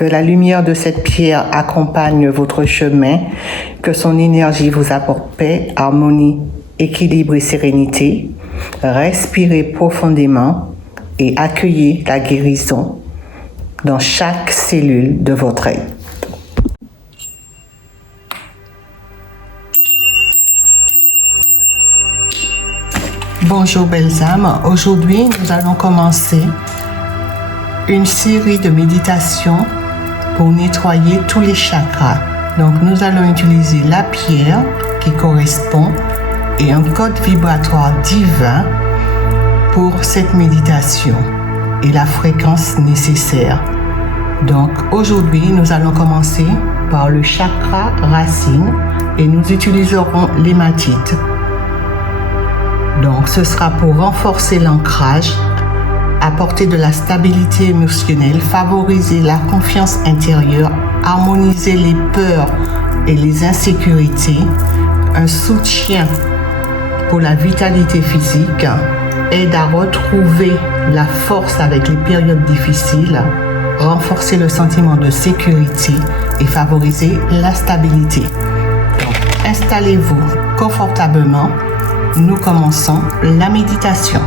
Que la lumière de cette pierre accompagne votre chemin, que son énergie vous apporte paix, harmonie, équilibre et sérénité. Respirez profondément et accueillez la guérison dans chaque cellule de votre être. Bonjour belles âmes, aujourd'hui nous allons commencer une série de méditations pour nettoyer tous les chakras. Donc nous allons utiliser la pierre qui correspond et un code vibratoire divin pour cette méditation et la fréquence nécessaire. Donc aujourd'hui nous allons commencer par le chakra racine et nous utiliserons l'hématite. Donc ce sera pour renforcer l'ancrage, apporter de la stabilité émotionnelle, favoriser la confiance intérieure, harmoniser les peurs et les insécurités, un soutien pour la vitalité physique, aide à retrouver la force avec les périodes difficiles, renforcer le sentiment de sécurité et favoriser la stabilité. Donc, installez-vous confortablement. Nous commençons la méditation.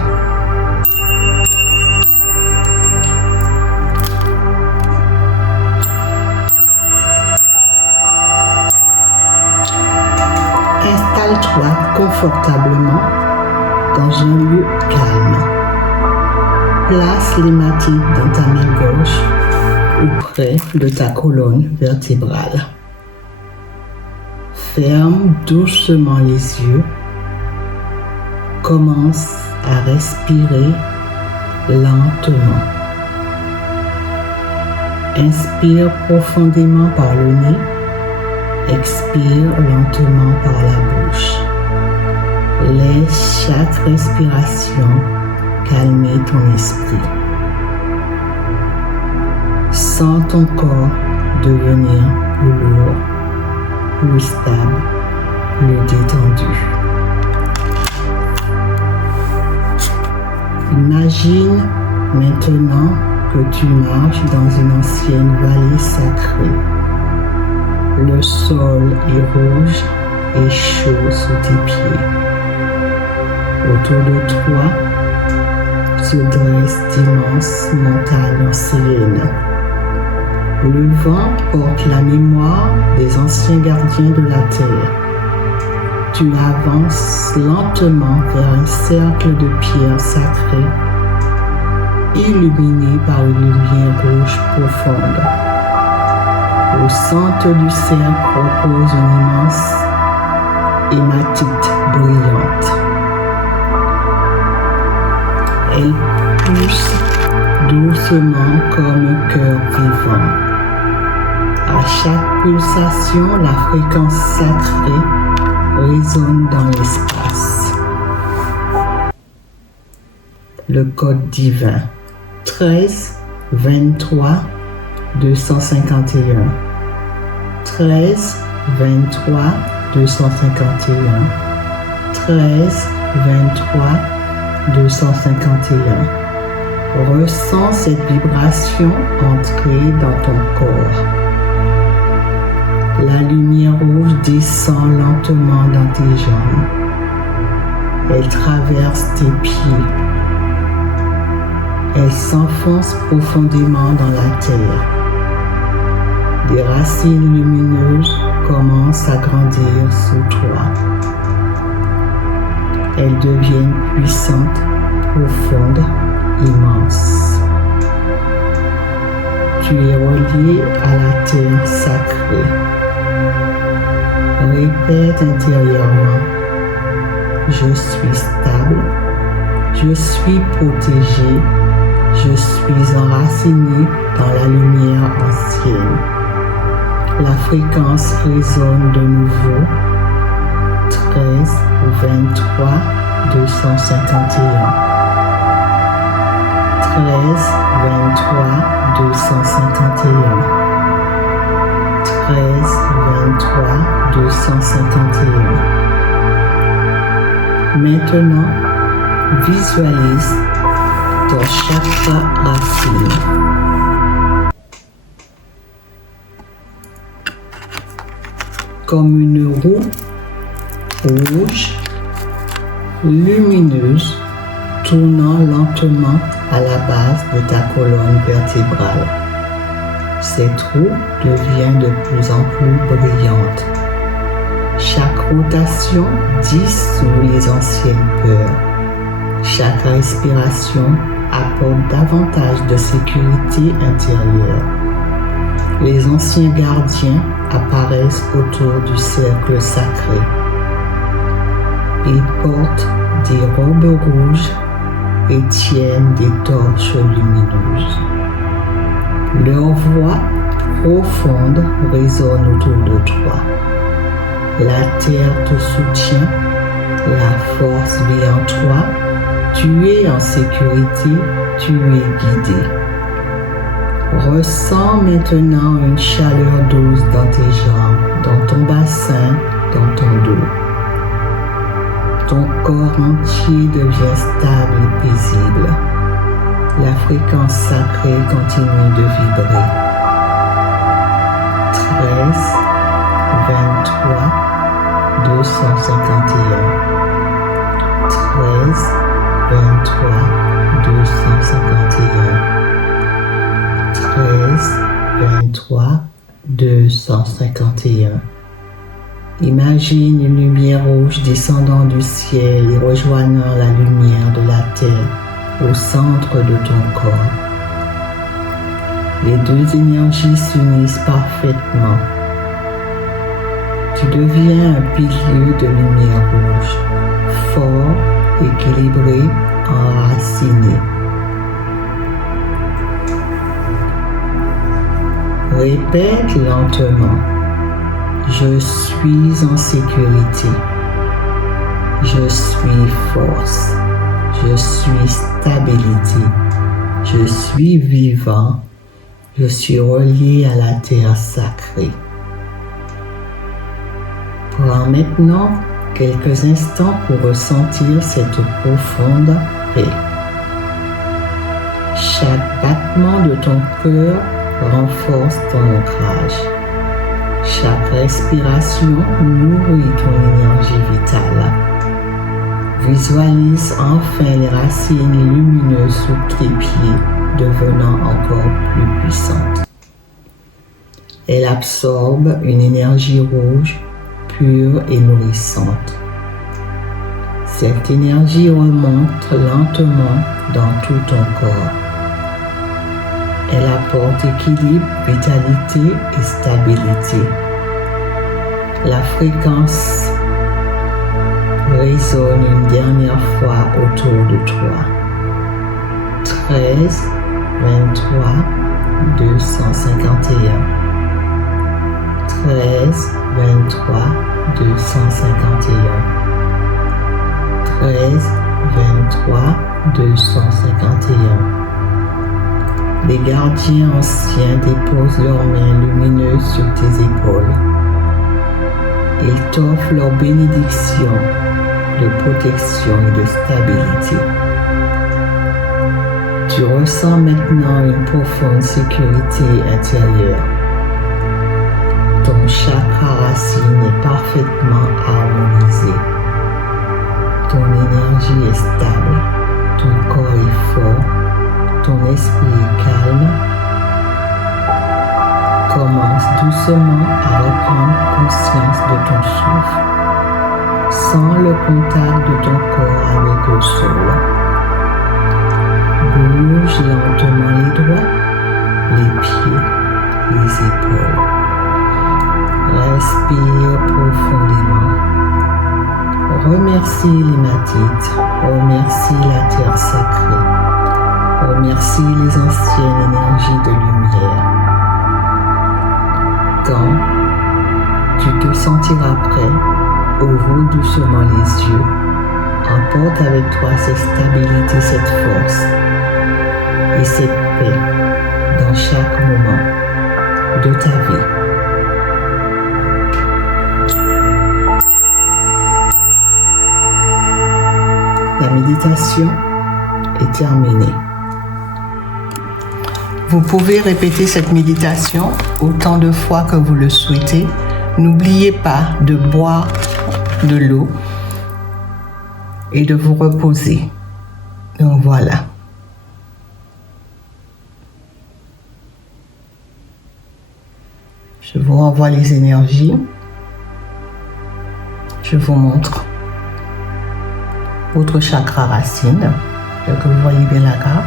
Installe-toi confortablement dans un lieu calme. Place l'hématite dans ta main gauche ou près de ta colonne vertébrale. Ferme doucement les yeux. Commence à respirer lentement. Inspire profondément par le nez. Expire lentement par la bouche. Laisse chaque respiration calmer ton esprit. Sens ton corps devenir plus lourd, plus stable, plus détendu. Imagine maintenant que tu marches dans une ancienne vallée sacrée. Le sol est rouge et chaud sous tes pieds. Autour de toi se dressent d'immenses montagnes anciennes. Le vent porte la mémoire des anciens gardiens de la terre. Tu avances lentement vers un cercle de pierres sacrées, illuminé par une lumière rouge profonde. Au centre du cercle repose une immense hématite brillante. Elle pousse doucement comme un cœur vivant. À chaque pulsation, la fréquence sacrée résonne dans l'espace. Le code divin 13 23 251 13 23 251 13 23 251. Ressens cette vibration entrer dans ton corps. La lumière rouge descend lentement dans tes jambes. Elle traverse tes pieds. Elle s'enfonce profondément dans la terre. Des racines lumineuses commencent à grandir sous toi. Elles deviennent puissantes, profondes, immenses. Tu es relié à la terre sacrée. Répète intérieurement: je suis stable, je suis protégé, je suis enraciné dans la lumière ancienne. La fréquence résonne de nouveau. 13 23 251 13 23 251 13 23 251. Maintenant, visualise ton chakra racine. comme une roue rouge, lumineuse, tournant lentement à la base de ta colonne vertébrale. Cette roue devient de plus en plus brillante. Chaque rotation dissout les anciennes peurs. Chaque respiration apporte davantage de sécurité intérieure. Les anciens gardiens apparaissent autour du cercle sacré. Ils portent des robes rouges et tiennent des torches lumineuses. Leur voix profonde résonne autour de toi. La terre te soutient, la force vit en toi, tu es en sécurité, tu es guidé. Ressens maintenant une chaleur douce dans tes jambes, dans ton bassin, dans ton dos. Ton corps entier devient stable et paisible. La fréquence sacrée continue de vibrer. 13, 23, 251. 13, 23, 251. 13, 23, 251. Imagine une lumière rouge descendant du ciel et rejoignant la lumière de la terre au centre de ton corps. Les deux énergies s'unissent parfaitement. Tu deviens un pilier de lumière rouge, fort, équilibré, enraciné. Répète lentement. Je suis en sécurité. Je suis force. Je suis stabilité. Je suis vivant. Je suis relié à la terre sacrée. Prends maintenant quelques instants pour ressentir cette profonde paix. Chaque battement de ton cœur renforce ton ancrage. Chaque respiration nourrit ton énergie vitale. Visualise enfin les racines lumineuses sous tes pieds, devenant encore plus puissantes. Elle absorbe une énergie rouge, pure et nourrissante. Cette énergie remonte lentement dans tout ton corps. Elle apporte équilibre, vitalité et stabilité. La fréquence résonne une dernière fois autour de toi. 13, 23, 251. 13, 23, 251. 13, 23, 251. Les gardiens anciens déposent leurs mains lumineuses sur tes épaules. Ils t'offrent leur bénédiction de protection et de stabilité. Tu ressens maintenant une profonde sécurité intérieure. Ton chakra racine est parfaitement harmonisé. Ton énergie est stable, ton corps est fort, ton esprit est calme. Commence doucement à reprendre conscience de ton souffle. Sens le contact de ton corps avec le sol. Bouge lentement les doigts, les pieds, les épaules. Respire profondément. Remercie l'hématite, remercie la terre sacrée, remercie les anciennes énergies de lumière. Quand tu te sentiras prêt, ouvre doucement les yeux, emporte avec toi cette stabilité, cette force et cette paix dans chaque moment de ta vie. La méditation est terminée. Vous pouvez répéter cette méditation autant de fois que vous le souhaitez N'oubliez pas de boire de l'eau et de vous reposer. Donc voilà. Je vous renvoie les énergies. Je vous montre votre chakra racine. Donc vous voyez bien la carte.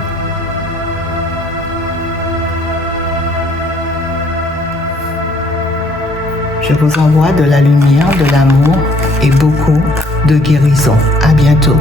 Je vous envoie de la lumière, de l'amour et beaucoup de guérison. À bientôt.